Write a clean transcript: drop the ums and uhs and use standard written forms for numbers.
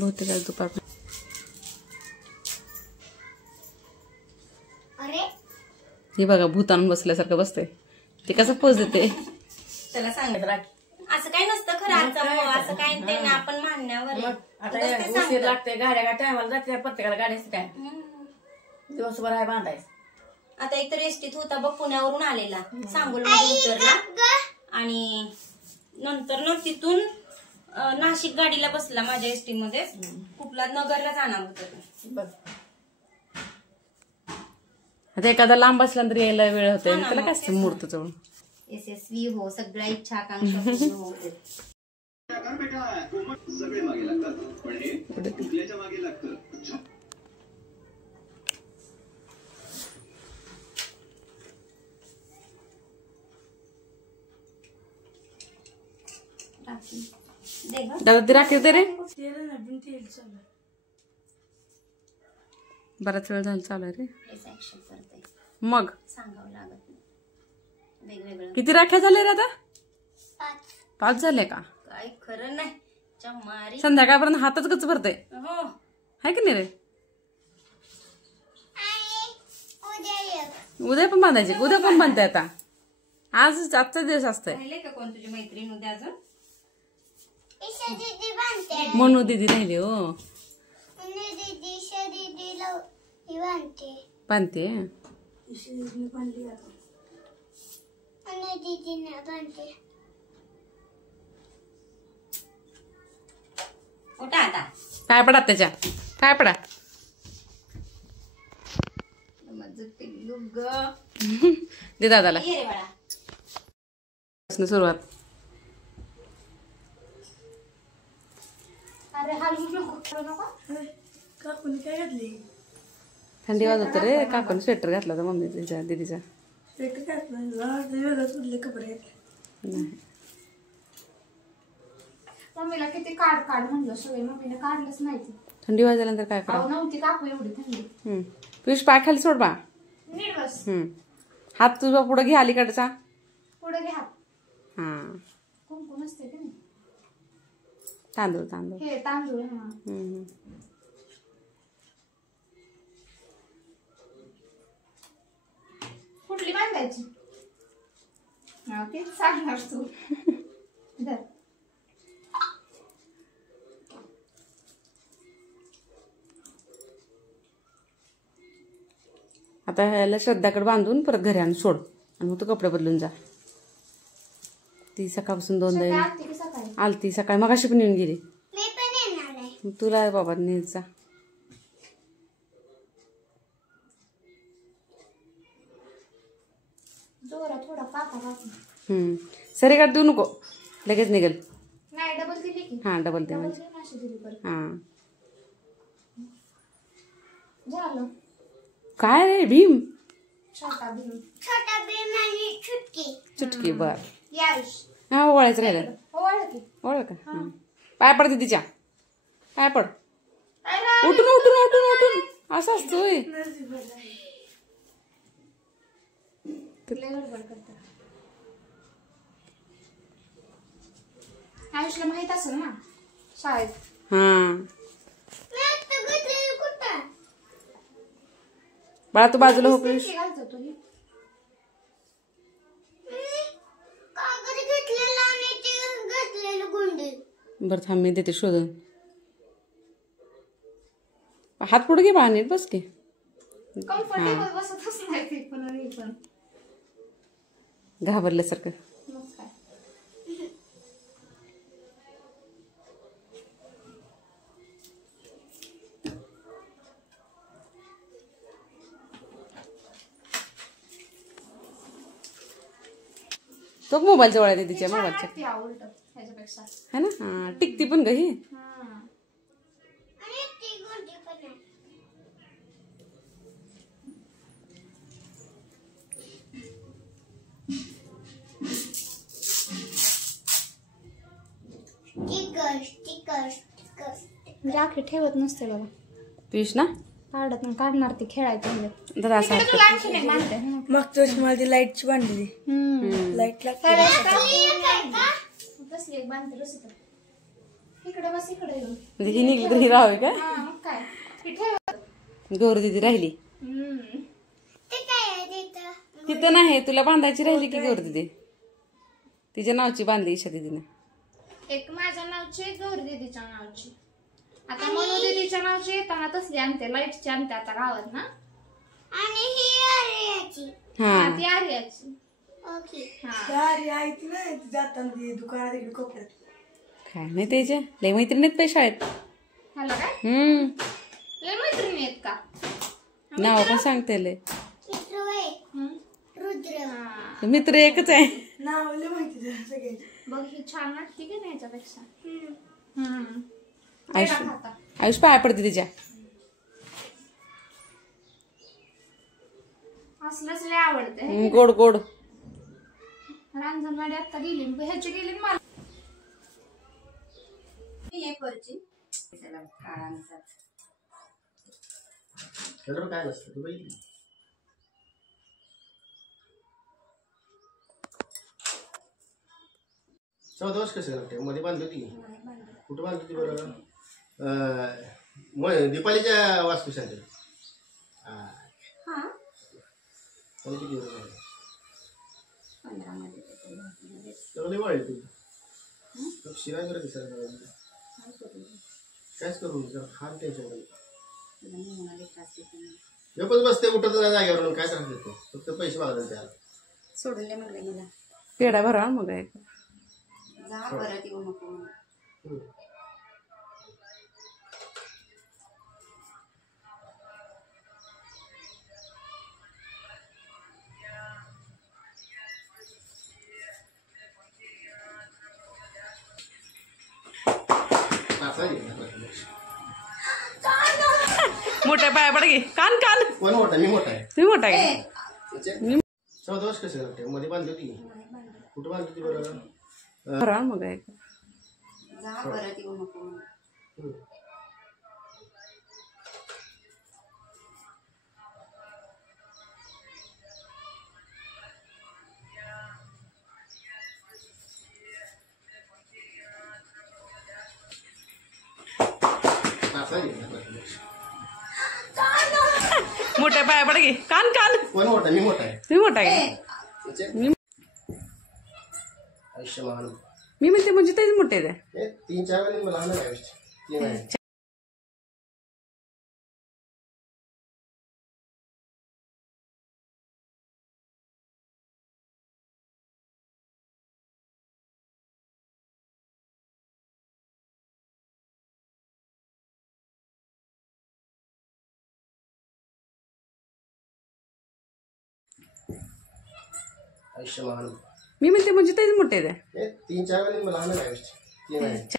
बहुतेक आज दुपार. हे बघा भूत आणून बसल्यासारखं बसते. ते कसं पोज देते त्याला सांगत राखी असं काय नसतं खरं असं काय ते ना आपण मानण्यावर. आता उशीर लागते गाड्या टायमाला जाते प्रत्येकाला गाड्याच काय दिवसभर आहे बांधायचं. आता एक तर एसटीत होता बघ पुण्यावरून आलेला सांगोलमध्ये उतरला आणि नंतर ना तिथून नाशिक गाडीला बसला माझ्या एसटी मध्ये. कुपला नगरला जाणार होतं बघ. आता एखादा लांब असल्यानंतर यायला वेळ होते त्याला काय असतं मुहूर्त जवळ. यशस्वी हो सगळ्या इच्छा आकांक्षा पूर्ण होते. सगळे मागे लागतात पण हे कुठल्याच्या मागे लागतं. दादा ती राखी दे रे. बराच वेळ झाला चालू आहे रे. मग सांगावं लागत नाही. वेगवेगळं किती राख्या झाल्या रे आता? 5 झाले का? काय खरं नाही. चमारी संध्याकाळपर्यंत हातच गच भरते. हो हाय की नाही रे? उद्या पण बांधायचे. उद्या पण बांधते आता. आजचा दिवस असतंय. राहिले का कोण तुझी मैत्रीण उद्या अजून? म्हणू दीदी राहिली हो. बांधते कुठं आता काय पडा त्याच्या काय पडा दे दादाला. ये रे बाळा. सुरुवात. अरे हलवू नको. काकून काय घातली? थंडी वाजत रे. काकून स्वेटर घातला होता मम्मीचा दीदीचा. स्वेटर घातलं कपडे नाही मम्मीला किती काढ म्हणलं सगळे मम्मीने काढलंच नाही. थंडी वाजल्यानंतर काय करा. नव्हती काकू एवढी थंडी. पियुष पाय खाली सोड बा. नीट बस. हात तुझा पुढे घे अलीकडचा. पुढे घे हात. हा कुंकू नसते का नाही. तांदूळ तांदूळ हे तांदूळ. कुठली बांधायची? तेच सांगणार तू. आता ह्याला श्रद्धाकडे बांधून परत घरी आणून सोड आणि मग तू कपडे बदलून जा. ती सकाळपासून 2दा आलती. सकाळी मगाशी पण येऊन गेली. तुला आहे बाबा नेत जा. सरी काढ देऊ नको लगेच निघेल. नाही डबल दिली की. हा डबल दे म्हणजे हा झालं. काय रे भीम? छोटा भीम. चुटकी बर. याश हा ओळायचं राहिलं. ओळख का? पाय पड तिच्या पाय पड. उठून उठून उठून उठून असं असतोय. आयुषला माहित असेल ना शाळेत. हा बाळा तू बाजूला हो. पियुष बरं थांब मी देते शोधून. हात पुढे घे बाळा नीट बस की. कम्फर्टेबल बसतच नाही पण घाबरल्यासारखं. तो मोबाईल जवळ आहे तिच्या मोबाईलच्या है ना. हा टिकती पण ग ही. राखी ठेवत नसते बाबा. पियुष ना काढणार ती खेळायचं. दादा असं मागच्या वर्षी मला ती लाईटची बांधली. लाईट लागते. इकडे बस इकडे येऊन. म्हणजे ही निघली तर ही राहावी काय? हा मग काय ती ठेव. गौरी दिदी राहिली तिथं नाही, तुला बांधायची राहिली की गौरी दिदी? तिच्या नावची बांधली ईशा दिदीने. एक माझ्या नावची एक गौरी दीदीच्या नावची. आता मनू दीदीच्या नावची येताना तसली आणते, लाईटची आणते आता गावात ना. आणि ही आर्याची. हा ती आर्याची. काय नाही त्याचे लय मैत्रिणीत पैसे आहेत. ह्याला काय लय मैत्रिणी आहेत का? नाव पण सांगते लय. रुद्र. मित्र एकच आहे. बघ ही छान वाटते की नाही याच्यापेक्षा. आयुष पाया पडते तिच्या. असलंच लय आवडते. गोड गोड. रांजणवाडी आता गेली ह्याची गेली मला. काय नसतं तू बघितली. चौदा वर्ष कसं लागते मध्ये बांधली होती. कुठं बांधली होती बरं? दीपालीच्या वास्तू सांगते. किती वर्ष झाले? तेवढी वाढली तू शिराय बरं दिसायला कायच करू फार टेन्शन एकच बसते उठत नाही जागेवर काय त्रास देतो फक्त पैसे मागतात त्याला सोडून दे म्हणलं गेला पेढा भरा मग आहे. जा परत येऊ नको म्हणून. मोठ्या पाया पड घे. कान कान कोण मोठा? मी मोठा आहे. तुम्ही मोठा आहे. 14 वर्ष कसं लागते मध्ये बांधली होती. कुठं बांधली होती बरं? भरा मग आहे. जा परत येऊ नको म्हणून. मोठ्या पाया पड घे. कान कान कोण मोठा? मी मोठा आहे. तुम्ही मोठा आहे. आयुष्यमान मी म्हणते म्हणजे तेच मोठे आहे. 3-4 वेळेस मला लहान आहे. 3 आहे. आयुष्यमान मी म्हणते म्हणजे तेच मोठे आहे. 3-4 वेळेस मला लहान आहे. 3 आहे.